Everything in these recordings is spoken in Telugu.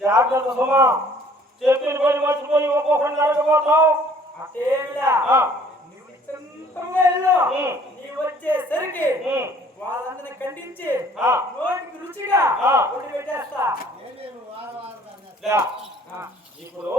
జాగ్రత్త సుమా, చెప్పిన పని మర్చిపోయి ఒక్కొక్కరిని అడగబోతావు. అదేమిలా నువ్వు నిశ్చింతంగా వెళ్ళు. నీవు వచ్చేసరికి వాళ్ళందరినీ ఖండించి నోటికి రుచిగా వండి పెట్టేస్తా. ఇప్పుడు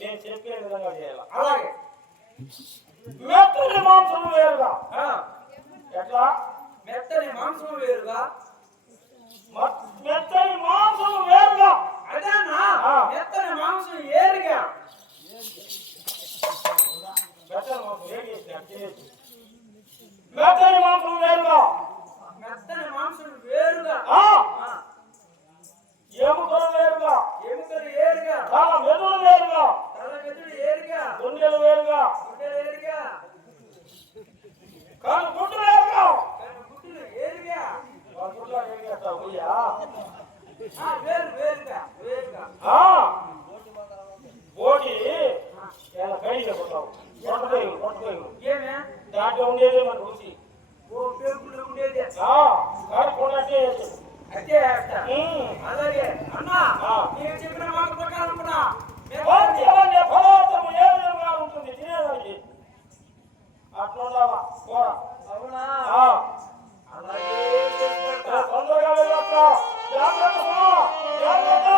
నేను చెప్పే విధంగా చేయాలి. అలాగే మెత్తని మాంసం వేరుగా. ఎట్లా? మెత్తని మాంసం వేరుగా. మెత్తని మాంసం వేరుగా. అదేనా? మెత్తని మాంసం ఏరుగా. మెత్తని మాంసం మెత్తని మాంసం వేరుగా. మెత్తని మాంసం వేరుగా. ఎముకలు వేరుగా. ఎముకలు ఏరుగా. తల మెదడు వేరుగా. తల మెదడు ఏరుగా. గుండెలు వేరుగా. గుండెలు ఏరుగా. కాలు గుడ్డు వేరుగా. గుడ్డులు ఏరుగా. గుడ్లో ఏం చేస్తావు భయ్యా? వేరు వేరుగా వేరుగా. బోటి కడిగా పోతావు. ఏమే దాంట్లో ఉండేది మన రుచి. ఓ పేగులు ఉండేది కడుపున్నట్టే అదే. అలాగే అన్నా, నేను చెప్పిన మాట ప్రకారం కూడా ఫలవత్తము ఏ విధంగా ఉంటుంది తినేదానికి. అట్లుండావా కూర? అవునా? అలాగే తొందరగా వెళ్ళొస్తా. జాగ్రత్త జాగ్రత్త.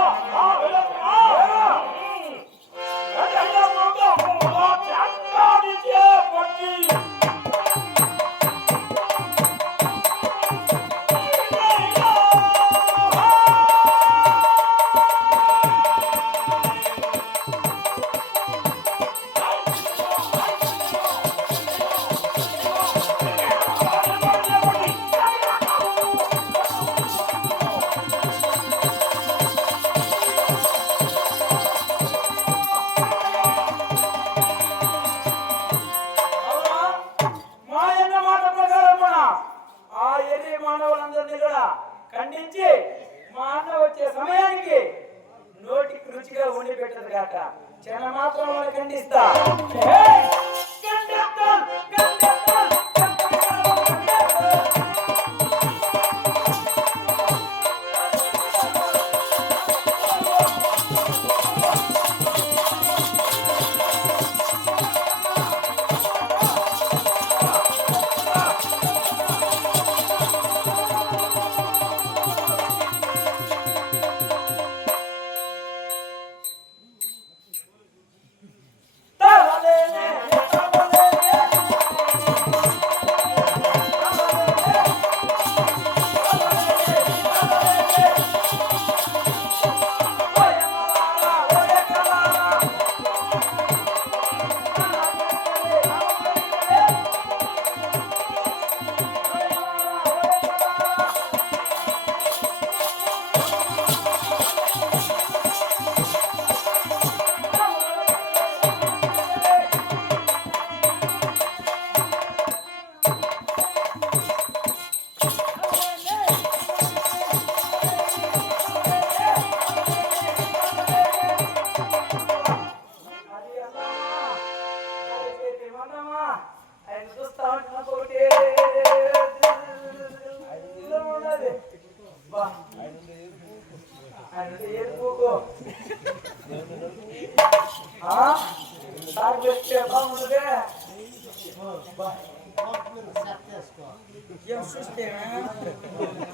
ఖండించి మా అన్న వచ్చే సమయానికి నోటికి రుచిగా ఉండి పెట్టదు కాక చిన్న మాత్రం ఖండిస్తా.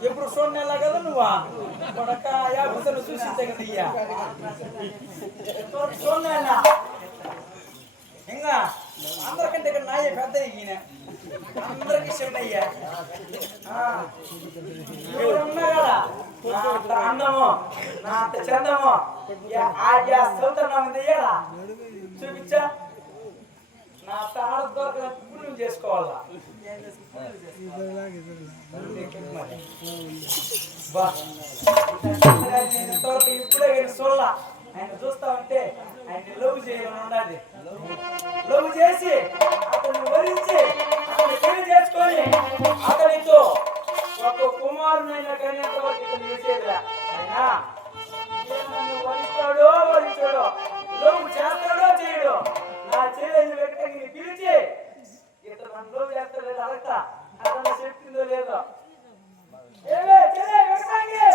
ఎప్పుడు చూడనేలా కదా నువ్వా పడక యాభై చూసిందే కదయ్యా చూడనేలా ఇంకా అందరికంటే ఇక్కడ నాయ పెద్ద ఈయన అందరికి చిన్నయ్యా ఎవరున్నా కదా నా అంత అందము నా అంత చందము ఆ సౌతన్నా ఉంది చూపించా నా తాడ దొరకదు పుణ్యం చేసుకోవాలా ఇప్పుడే చూడాల ఆయన చూస్తా ఉంటే ఆయన లవ్ చేయాలని ఉండాలి. లవ్ చేసి అతన్ని వరించి అతన్ని పెళ్లి చేసుకొని అతనితో ఒక కుమారునైనా కన్యంత వరకు ఇతను చేసేదిరా అయినా నన్ను వరిస్తాడో లవ్ చేస్తాడో చేయడు నా చెల్లెల్ని వెంకటగిరి పిలిచి ఇతను నన్ను లవ్ చేస్తాడో అడగతా అతను చెప్పిందో లేదో ఏమే చెల్లె వెంకటగిరి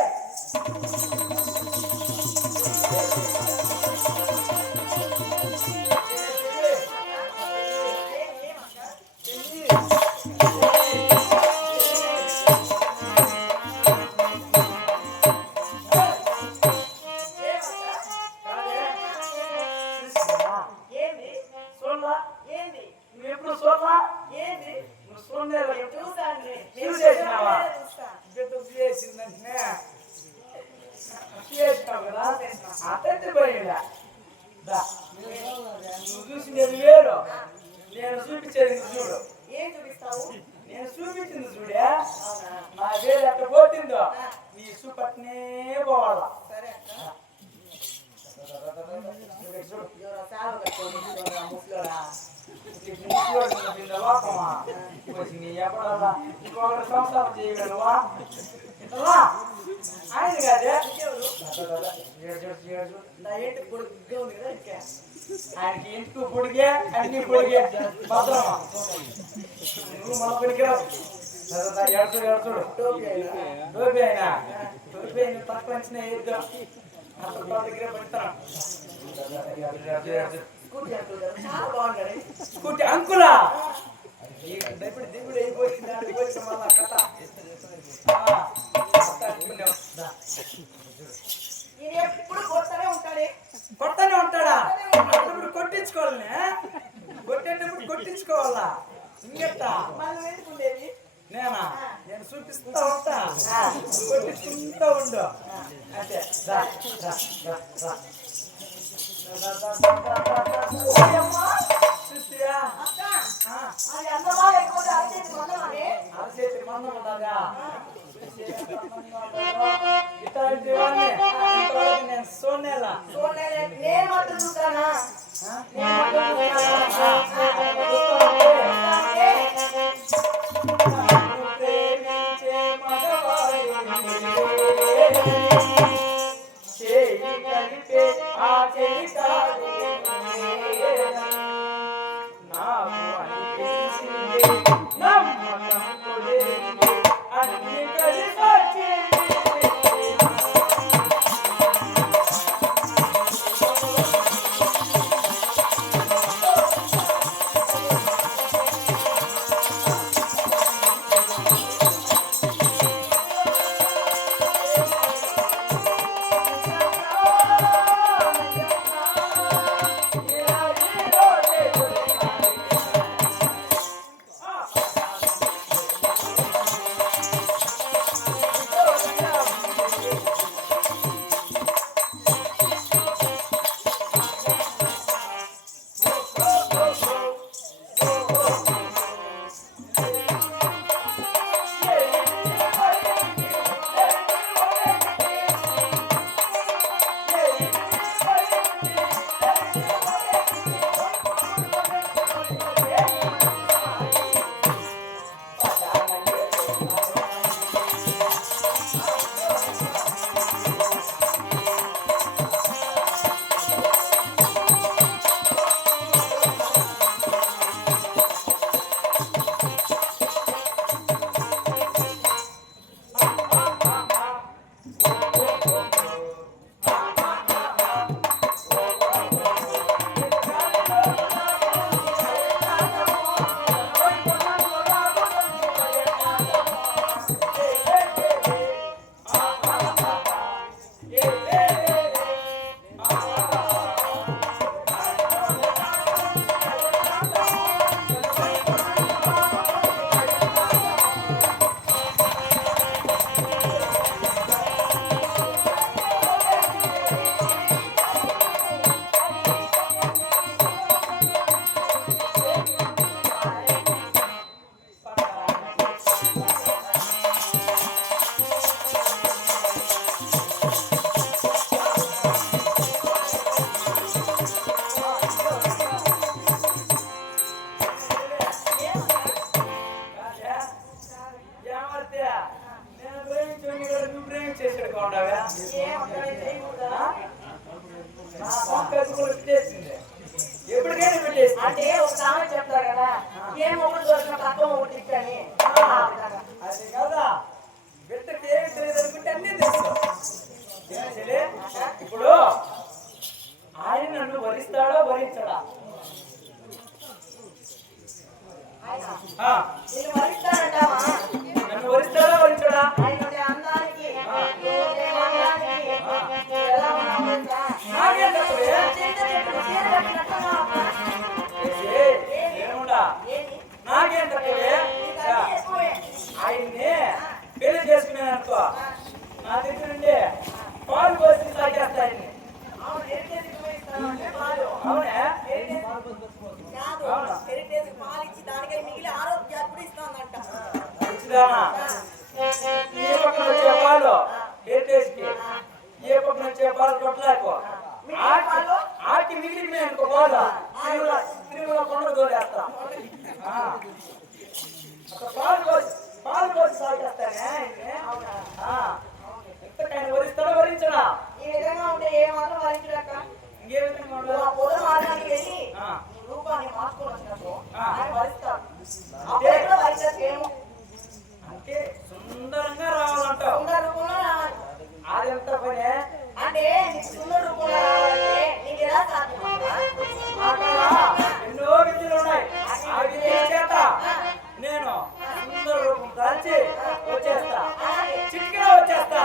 కదా అట్టయితే పోయిడా నువ్వు చూసింది వేరు నేను చూపించేది నువ్వు చూడు ఏం చూపిస్తావు? నేను చూపించింది చూడే నా వేలు ఎట్ట పోతుందో నీ చూపట్నే పోవాలా సరే అక్క. చూడు ఎవరో సేవ కట్టుకోని చూడరా ముసలోడా. ఇంకొకటి సంసారం చేయగలవా ఆయన కాదే నా ఏంటి పొడుగ్గా ఉంది కదా ఇంకా. ఆయనకి ఇంటికి పొడిగే అన్ని పొడిగే భద్రమా నువ్వు మన పొడిగిరావు ఎడుచుడు ఎడుచుడు టోపీ అయినా. టోపీ అయినా టోపీ అయిన తక్కువ అంచనా వేద్దు అసలు దగ్గర పెడతాను స్కూటీ అంకుల్ గారు చాలా బాగున్నాడు. స్కూటీ అంకులా ఇప్పుడు దిగుడు అయిపోయింది అడిగిపోయింది మళ్ళా కథ ఈయన ఎప్పుడు కొడతానే ఉంటాడే. కొట్టనే ఉంటాడా అప్పుడు కొట్టించుకోవాలనే కొట్టేటప్పుడు కొట్టించుకోవాలా ఇంకెట్టా మనం ఎందుకుండేది? నేనా నేను చూపిస్తా ఉంటా కొట్టించుకుంటా ఉండు అంతే రా, రా, రా, రా. చూస్తియా? అక్క ఆ, అది అందమా లేకపోతే అరిచేతి మందమని? అరచేతి మందం ఉన్నదా? ఇట్లాంటివన్నీ ఇంతవరకు నేను సోనేలా చూడలే, నేను మాత్రం చూస్తానా? ఆ? నేను మాత్రం చూస్తానా? ప్రేమించే చేయి కలిపే ఆ చేయి నాకు అనిపించింది నమ్మకం కుదిరింది అన్ని కలిసొచ్చింది ఎప్పటికైనా పెట్టేసి అంటే ఒక సామెత చెప్తారు కదా, ఏం ఒకటి దొరికిన తక్కువ ఒకటి ఇట్టని. అది కదా బిడ్డకి ఏమి తెలియదు అనుకుంటే అన్నీ తెలుసు ఏం చెల్లి? ఇప్పుడు ఆయన నన్ను వరిస్తాడా వరించడా ఆ, నిన్ను వరిస్తాడంటావా? నన్ను వరిస్తాడా వరించడా ఆయన ఉండే అందానికి, నువ్వు ఉండే మందానికి, నువ్వు ఎలా ఉన్నావు తెలుసా? నాకేం తక్కువే చింత చెట్టుకు చీర కట్టినట్టున్నావు అక్క. ఏముండా ఏంటి? నాకేం తక్కువే నీకు అన్నీ ఎక్కువే. ఆయన్ని ఆయన్ని. అవును, హెరిటేజ్కి పోయి ఇస్తామంటే పాలు. అవునే కాదు, హెరిటేజ్కి పాలు ఇచ్చి దానికై మిగిలి ఆరోగ్యాలు కూడా ఇస్తాందంట. మంచిదానా? ఏ పక్కన వచ్చే పాలు హెరిటేజ్కి, ఏ పక్కన వచ్చే పాలు కొట్టలేకు ఆకి మిగిలిన అనుకో పాలు తిరుమల కొండ దోలేస్తా. పాలు కోసి సాగేస్తానే ఎంతకైనా వరిస్తాడా వరించడా? ఈ విధంగా ఉంటే ఏ మాత్రం వరించడక్క. ఇంకే విధంగా నువ్వు ఉండదు. ఆ పొలం మార్గానికి వెళ్ళి నీ రూపాన్ని మార్చుకొని వచ్చినప్పుడు ఆయన వరిస్తాడు. అంటే అప్పుడు కూడా వరిస్తారు ఏమో. అంటే సుందరంగా రావాలంటావు. సుందర రూపంలో రావాలి. అదెంత పనే? అంటే నీకు సుందర రూపంలో రావాలంటే నీకు ఎలా సాధ్యం? అక్కడ ఎన్నో విద్యలు ఉన్నాయి. ఆ విద్యల చేత నేను సుందర రూపం దాల్చి వచ్చేస్తా. చిటికలో వచ్చేస్తా.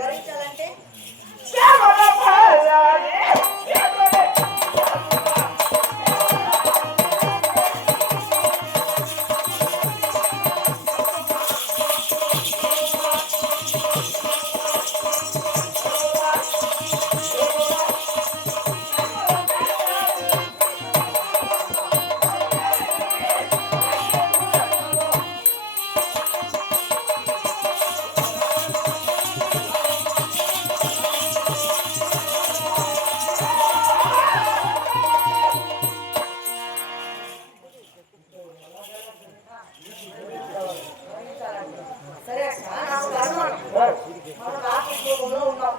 భరించాలంటే మనం రాష్ట్రంలో ఉన్నాం.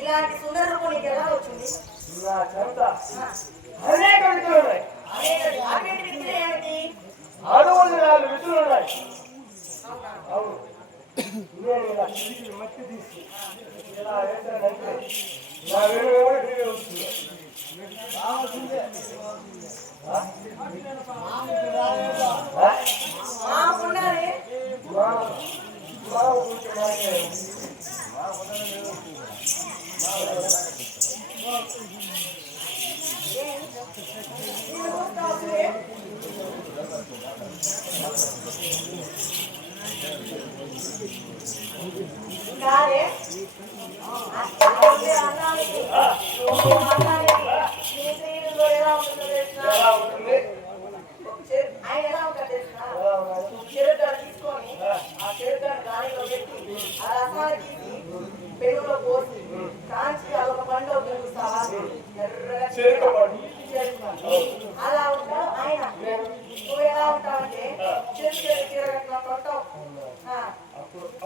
ఇలాంటి సుందర రూపం నీకు ఎలా వచ్చింది? నా చెంత అనేక విధులు ఉన్నాయి. అటువంటి విద్య ఏమిటి? అడవులు 4 విధులు ఉన్నాయి. అవునా? అవును. నేను ఇలా తిరిగి మట్టి తీసి ఇలా వేసానంటే నా వెనుక కూడా తిరిగి వస్తుంది. మాకున్నది నేను చూస్తావులే. కాదే అన్నానికి నీ స్త్రీలు ఎలా ఉంటుందో తెలుసా? ఎలా ఉంటుంది? ఆయన ఎలా ఉంటాడు తెలుసా? ఎలా ఉన్నాడు? చెరుగడ్డ తీసుకొని ఆ చెరుగడ్డ గాలిలో పెట్టి ఆ రసాన్ని తీసి పెరుగులో పోసి కాంచి అదొక పండు ఉపయోగిస్తావా? ఎర్రగా చేరుకోబడి చేరుకున్నాడు. అలా ఉంటావు ఆయన. నువ్వు ఎలా ఉంటావంటే చెరుకు చీరగట్ల కొట్టవు.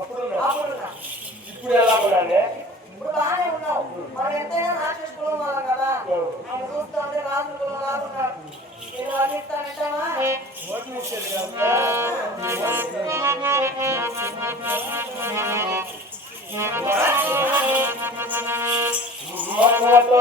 అప్పుడున్నా ఇప్పుడు ఎలా ఉన్నానే? ఇప్పుడు బాగానే ఉన్నావు. మనం ఎంతైనా రాక్షసుకులం వాళ్ళం కదా. ఆయన చూస్తూ ఉంటే రాజు కులం లాగున్నాడు. నేను వర్ణిస్తానంటావా? వర్ణించేది కాదు. మనతో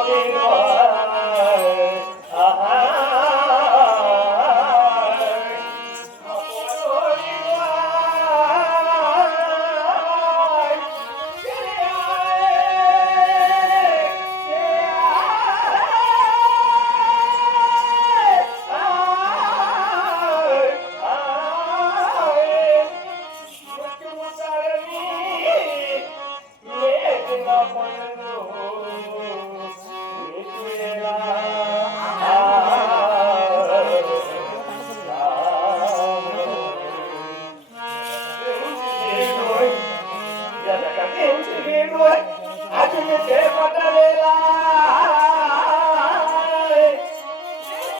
అటు చేపట్టలేలా